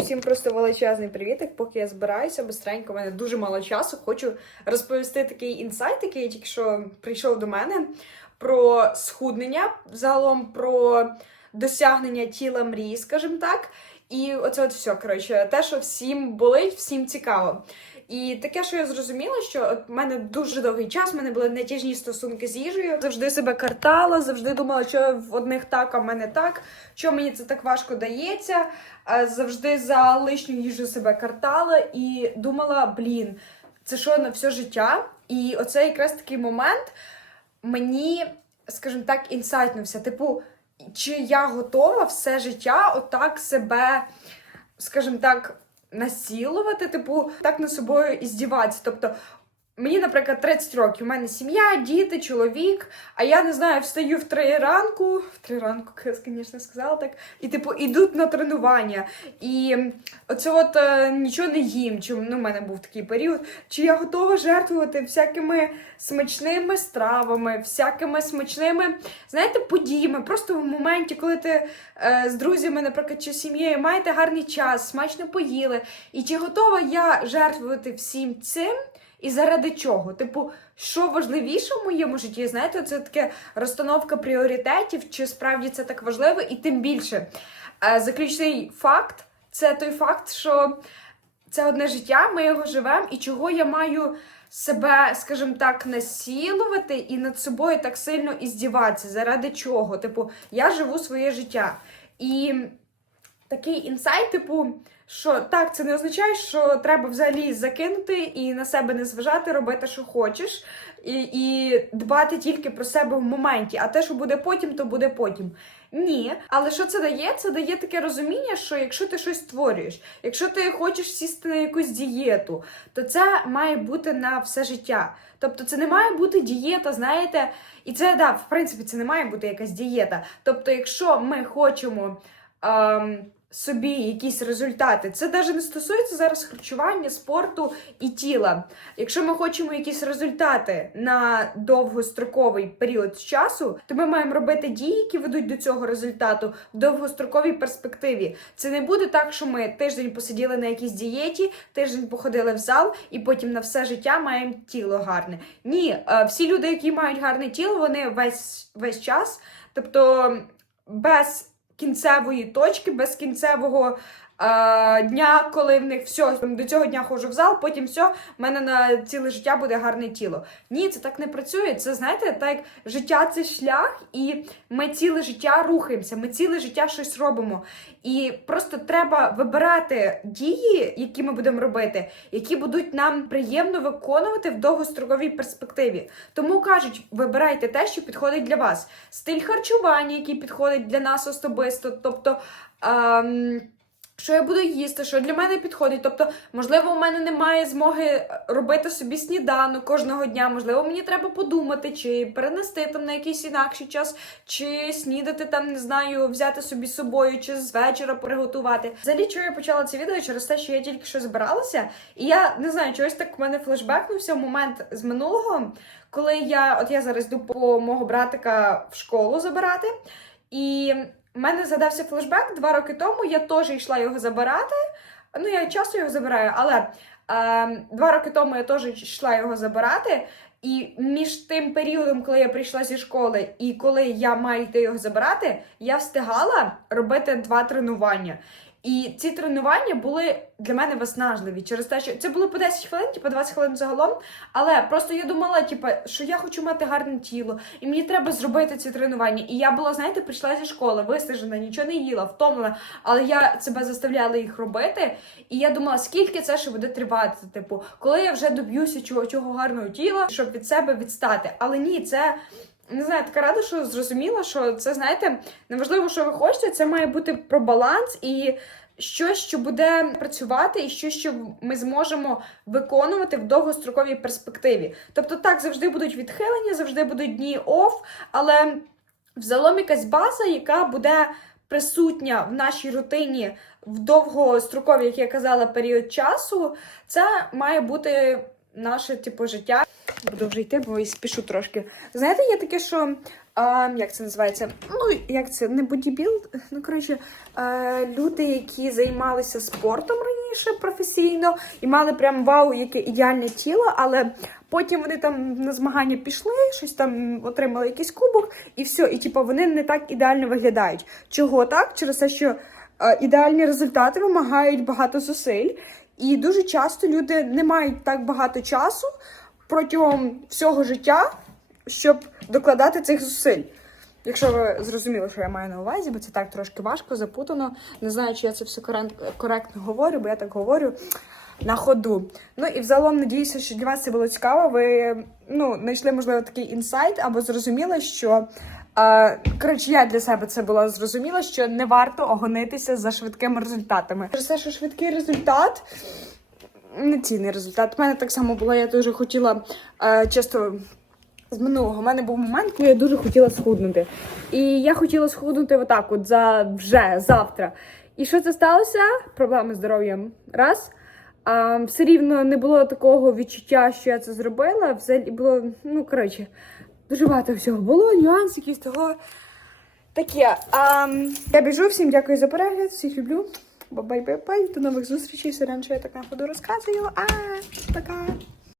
Усім просто величезний привітик. Поки я збираюся бистренько, у мене дуже мало часу. Хочу розповісти такий інсайт, який тільки що прийшов до мене про схуднення, загалом про досягнення тіла мрії, скажімо так. І оце от все, коротше, те, що всім болить, всім цікаво. І таке, що я зрозуміла, що от в мене дуже довгий час, в мене були нетяжні стосунки з їжею. Завжди себе картала, завжди думала, що в одних так, а в мене так, що мені це так важко дається. Завжди за лишню їжу себе картала і думала, блін, це що на все життя? І оце якраз такий момент мені, скажімо так, інсайтнувся. Типу, чи я готова все життя отак себе, скажімо так, насилувати, типу, так над собою і здіватися. Тобто, мені, наприклад, 30 років, у мене сім'я, діти, чоловік, а я не знаю, встаю в 3 ранку, в 3 ранку, звісно, сказала так, і типу ідуть на тренування. І оце от е, нічого не їм. Чи ну, в мене був такий період. Чи я готова жертвувати всякими смачними стравами, всякими смачними, знаєте, подіями. Просто в моменті, коли ти е, з друзями, наприклад, чи сім'єю маєте гарний час, смачно поїли. І чи готова я жертвувати всім цим? І заради чого? Типу, що важливіше в моєму житті? Знаєте, це таке розстановка пріоритетів, чи справді це так важливо, і тим більше. Е, заключний факт це той факт, що це одне життя, ми його живемо, і чого я маю себе, скажімо так, насілувати і над собою так сильно іздіватися. Заради чого? Типу, я живу своє життя. І такий інсайт, типу, що так, це не означає, що треба взагалі закинути і на себе не зважати, робити, що хочеш, і, і дбати тільки про себе в моменті. А те, що буде потім, то буде потім. Ні, але що це дає? Це дає таке розуміння, що якщо ти щось створюєш, якщо ти хочеш сісти на якусь дієту, то це має бути на все життя. Тобто це не має бути дієта, знаєте, і це да, в принципі, це не має бути якась дієта. Тобто, якщо ми хочемо. Ем, собі якісь результати. Це навіть не стосується зараз харчування, спорту і тіла. Якщо ми хочемо якісь результати на довгостроковий період часу, то ми маємо робити дії, які ведуть до цього результату в довгостроковій перспективі. Це не буде так, що ми тиждень посиділи на якійсь дієті, тиждень походили в зал, і потім на все життя маємо тіло гарне. Ні, е, всі люди, які мають гарне тіло, вони весь, весь час, тобто без кінцевої точки, без кінцевого дня, коли в них все, до цього дня ходжу в зал, потім все, в мене на ціле життя буде гарне тіло. Ні, це так не працює. Це знаєте, так життя це шлях, і ми ціле життя рухаємося, ми ціле життя щось робимо. І просто треба вибирати дії, які ми будемо робити, які будуть нам приємно виконувати в довгостроковій перспективі. Тому кажуть, вибирайте те, що підходить для вас. Стиль харчування, який підходить для нас особисто. Тобто. Ем, що я буду їсти, що для мене підходить. Тобто, можливо, у мене немає змоги робити собі сніданок кожного дня. Можливо, мені треба подумати, чи перенести там на якийсь інакший час, чи снідати там, не знаю, взяти собі з собою, чи з вечора приготувати. Взагалі, чого я почала це відео через те, що я тільки що збиралася, і я не знаю, чогось так в мене флешбекнувся момент з минулого, коли я, от я зараз йду по мого братика в школу забирати. І у мене згадався флешбек два роки тому. Я теж йшла його забирати. Ну, я часто його забираю, але е, два роки тому я теж йшла його забирати. І між тим періодом, коли я прийшла зі школи, і коли я маю йти його забирати, я встигала робити два тренування. І ці тренування були для мене виснажливі через те, що це було по 10 хвилин, типу 20 хвилин загалом. Але просто я думала, типу, що я хочу мати гарне тіло, і мені треба зробити ці тренування. І я була, знаєте, прийшла зі школи, вистежена, нічого не їла, втомлена, але я себе заставляла їх робити. І я думала, скільки це ще буде тривати. Типу, коли я вже доб'юся чого, чого гарного тіла, щоб від себе відстати. Але ні, це. Не знаю, така рада, що зрозуміла, що це, знаєте, неважливо, що ви хочете, це має бути про баланс і щось, що буде працювати, і щось, що ми зможемо виконувати в довгостроковій перспективі. Тобто, так, завжди будуть відхилення, завжди будуть дні оф, але взагалом якась база, яка буде присутня в нашій рутині в довгостроковій, як я казала, період часу, це має бути наше типу життя. Буду вже йти, бо і спішу трошки. Знаєте, є таке, що а, як це називається? Ну, як це, не бодібілд, ну, коротше, е, люди, які займалися спортом раніше професійно і мали прям вау, яке ідеальне тіло, але потім вони там на змагання пішли, щось там отримали якийсь кубок, і все, і типу вони не так ідеально виглядають. Чого так? Через те, що ідеальні результати вимагають багато зусиль, і дуже часто люди не мають так багато часу протягом всього життя, щоб докладати цих зусиль. Якщо ви зрозуміли, що я маю на увазі, бо це так трошки важко, запутано. Не знаю, чи я це все коректно говорю, бо я так говорю на ходу. Ну і взагалом надіюся, що для вас це було цікаво. Ви ну, знайшли, можливо, такий інсайт або зрозуміли, що. Коротше, я для себе це була зрозуміла, що не варто огонитися за швидкими результатами. Через те, що швидкий результат не цінний результат. У мене так само було, я дуже хотіла е, чисто з минулого. У мене був момент, коли я дуже хотіла схуднути. І я хотіла схуднути отак, от за вже завтра. І що це сталося? Проблеми з здоров'ям. Раз. А, все рівно не було такого відчуття, що я це зробила. Взагалі було, ну коротше, дуже багато всього було, нюансиків з того. Таке. А, я біжу, всім дякую за перегляд, всіх люблю. Бай-бай-бай. До нових зустрічей. Все раніше я так на ходу розказую. А, пока.